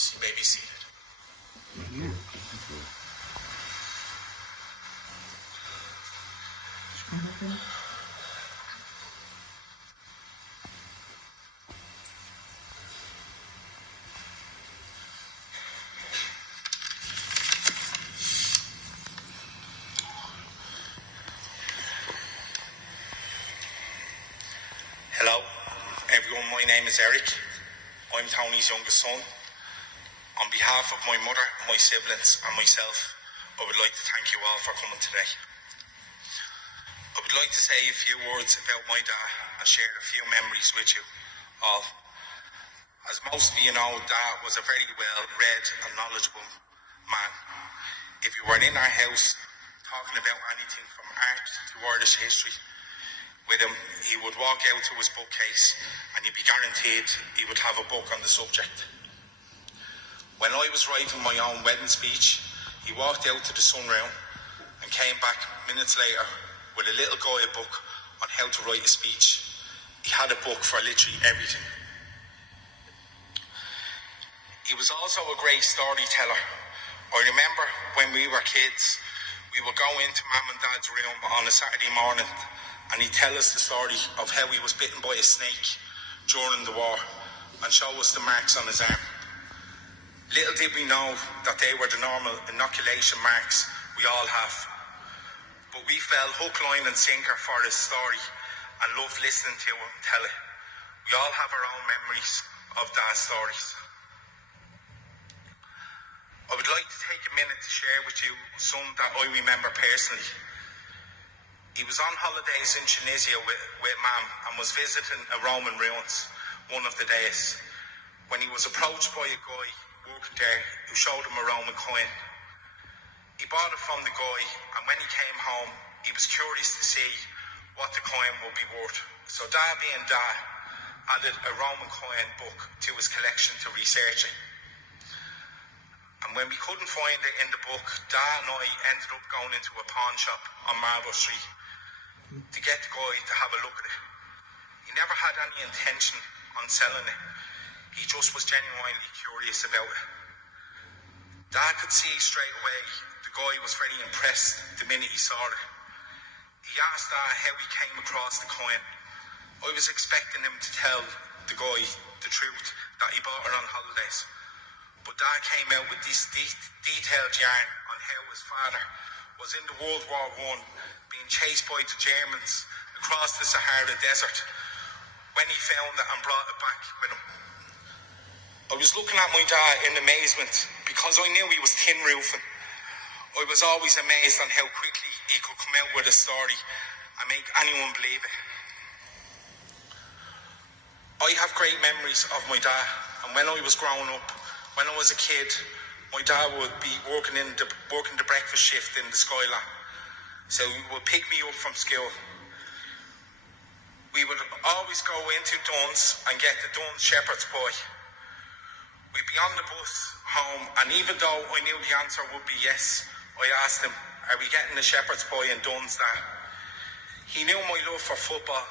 words. You may be seated. Hello, everyone. My name is Eric. I'm Tony's youngest son. On behalf of my mother, my siblings and myself, I would like to thank you all for coming today. I would like to say a few words about my dad and share a few memories with you all. As most of you know, Dad was a very well-read and knowledgeable man. If you were in our house talking about anything from art to Irish history with him, he would walk out to his bookcase and you'd be guaranteed he would have a book on the subject. When I was writing my own wedding speech, he walked out to the sunroom and came back minutes later with a little guide book on how to write a speech. He had a book for literally everything. He was also a great storyteller. I remember when we were kids, we would go into Mum and Dad's room on a Saturday morning and he'd tell us the story of how he was bitten by a snake during the war and show us the marks on his arm. Little did we know that they were the normal inoculation marks we all have. But we fell hook, line and sinker for his story and loved listening to him tell it. We all have our own memories of Dad's stories. I would like to take a minute to share with you some that I remember personally. He was on holidays in Tunisia with Mum and was visiting a Roman ruins one of the days when he was approached by a guy working there who showed him a Roman coin. He bought it from the guy and when he came home he was curious to see what the coin would be worth. So Dad being Dad added a Roman coin book to his collection to research it. And when we couldn't find it in the book, Dad and I ended up going into a pawn shop on Marble Street to get the guy to have a look at it. He never had any intention on selling it. He just was genuinely curious about it. Dad could see straight away the guy was very impressed the minute he saw it. He asked Dad how he came across the coin. I was expecting him to tell the guy the truth, that he bought it on holidays. But Dad came out with this detailed yarn on how his father was in the World War I being chased by the Germans across the Sahara Desert when he found it and brought it back with him. I was looking at my dad in amazement because I knew he was tin roofing. I was always amazed on how quickly he could come out with a story and make anyone believe it. I have great memories of my dad, and when I was growing up, when I was a kid, my dad would be working the breakfast shift in the Skylab. So he would pick me up from school. We would always go into Dunn's and get the Dunn's shepherd's pie. We'd be on the bus home, and even though I knew the answer would be yes, I asked him, are we getting the shepherd's pie in Dunn's, Dad? He knew my love for football,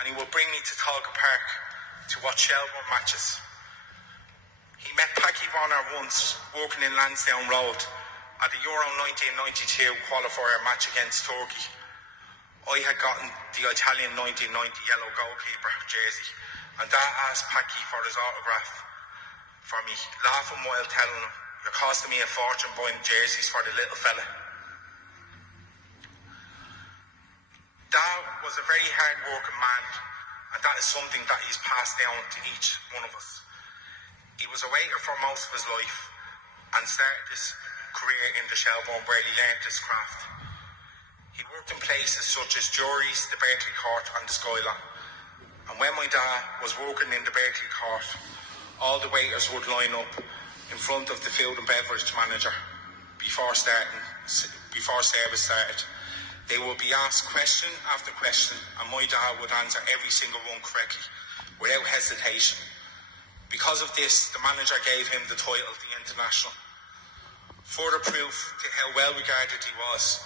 and he would bring me to Talga Park to watch Shelbourne matches. He met Packy Bonner once, working in Lansdowne Road, at the Euro 1992 qualifier match against Turkey. I had gotten the Italian 1990 yellow goalkeeper jersey, and Dad asked Packy for his autograph for me, laughing while telling him, you're costing me a fortune buying jerseys for the little fella. Dad was a very hard-working man, and that is something that he's passed down to each one of us. He was a waiter for most of his life and started his career in the Shelbourne where he learned his craft. He worked in places such as Jury's, the Berkeley Court and the Skylab. And when my dad was working in the Berkeley Court, all the waiters would line up in front of the food and beverage manager before service started. They would be asked question after question and my dad would answer every single one correctly without hesitation. Because of this, the manager gave him the title, the International. Further proof to how well regarded he was,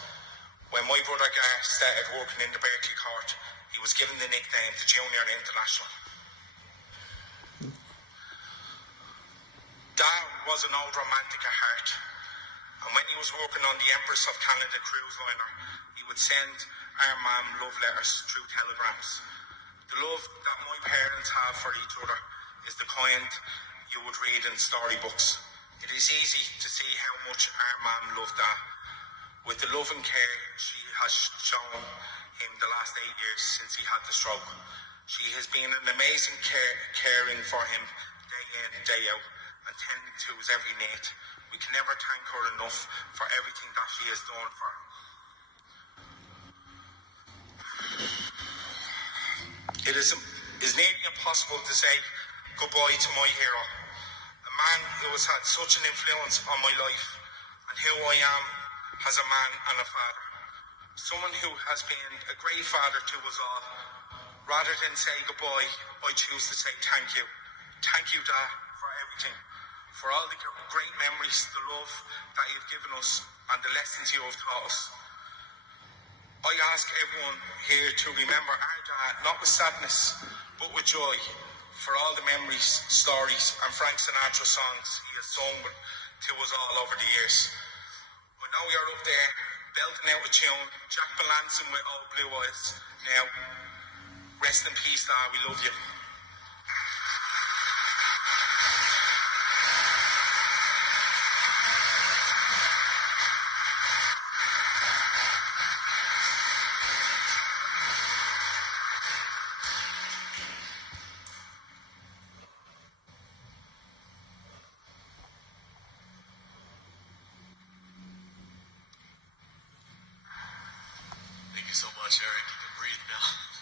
when my brother Gar started working in the Berkeley Court, he was given the nickname the Junior International. Dad was an old romantic at heart. And when he was working on the Empress of Canada cruise liner, he would send our mum love letters through telegrams. The love that my parents have for each other is the kind you would read in storybooks. It is easy to see how much our mum loved that. With the love and care she has shown him the last 8 years since he had the stroke. She has been an amazing caring for him day in, day out, and tending to his every need. We can never thank her enough for everything that she has done for him. It is nearly impossible to say goodbye to my hero, a man who has had such an influence on my life and who I am as a man and a father. Someone who has been a great father to us all. Rather than say goodbye, I choose to say thank you. Thank you, Dad, for everything. For all the great memories, the love that you've given us, and the lessons you have taught us. I ask everyone here to remember our dad, not with sadness, but with joy, for all the memories, stories, and Frank Sinatra songs he has sung to us all over the years. I know you're up there, belting out a tune, Jack Balanson with Old Blue Eyes. Now, rest in peace, Dad, we love you. Thank you so much, Eric. You can breathe now.